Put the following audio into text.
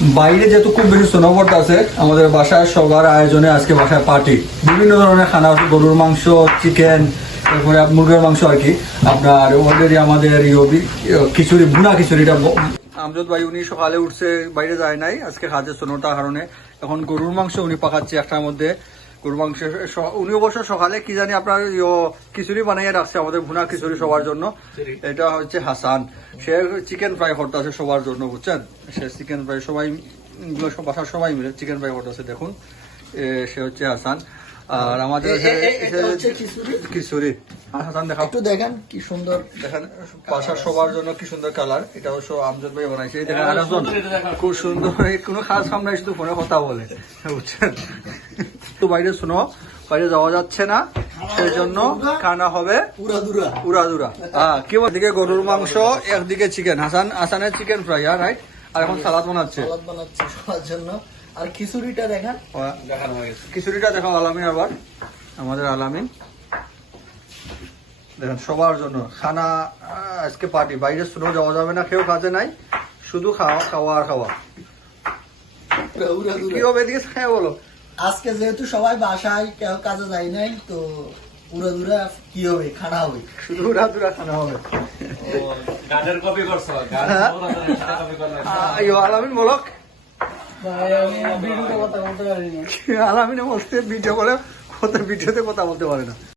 বাইরে যেহেতু খুব বেশি সোনবর্ত আছে, আমাদের বাসায় সবার আয়োজনে আজকে বাসায় পার্টি বিভিন্ন ধরনের খানা গরুর মাংস চিকেন তারপরে মুরগির মাংস আর কি। আপনার অলরেডি আমাদের খিচুড়ি, ভুনা খিচুড়িটা আমজদ ভাই উনি সকালে উঠছে, বাইরে যায় নাই, আজকে কাজের সোনোটার কারণে। এখন গরুর মাংস উনি পাকাচ্ছে একটার মধ্যে। গরুর মাংস উনি অবশ্য সকালে কি জানি আপনার খিচুড়ি বানাইয়া রাখছে আমাদের ভুনা খিচুড়ি সবার জন্য। এটা হচ্ছে হাসান। সে চিকেন ফ্রাই করতেছে সবার জন্য বুঝছেন? সে চিকেন ফ্রাই সবাই সব বাসার সবাই মিলে চিকেন ফ্রাই করতেছে দেখুন। সে হচ্ছে হাসান। আর আমাদের খিচুড়ি? হাসান দেখাও। একটু দেখেন কি সুন্দর দেখেন বাসার সবার জন্য কি সুন্দর কালার। এটা অবশ্য আমজদ ভাই বানাইছে। এই দেখেন আরেকজন। খুব সুন্দর। কোনো কাজ সামনে শুধু ফোনে কথা বলে বুঝছেন? বাইরে শুনো বাইরে যাওয়া যাচ্ছে না সেই জন্য খানা হবে পুরা দুরা উড়া দুরা হ্যাঁ কি বল? দিকে গরুর মাংস একদিকে চিকেন হাসান হাসানের চিকেন ফ্রাই আর রাইট আর এখন সালাদ বানাচ্ছে। সালাদ বানাচ্ছে সবার জন্য। আর খিচুড়িটা দেখেন। খিচুড়িটা দেখাও আলামিন আবার। আমাদের আলামিন। দেখেন সবার জন্য। খানা আজকে পার্টি বাইরে শুনো যাওয়া যাবে না কেউ কাজে নাই। শুধু খাওয়া খাওয়া আর খাওয়া। কি হবে এদিকে? খায় বলো। আজকে যেহেতু সবাই বাসায় কেউ কাজে যাই নাই তো উড়া দুরা কি হবে? খানা হবে। শুধু উড়া দুরা খানা হবে। গানের কপি করছ? হ্যাঁ। আলামিন বলক। ভাই আমি ভিডিওতে কথা বলতে পারি না। আলামিনে বলতে ভিডিও করে কথা ভিডিওতে কথা বলতে পারে না।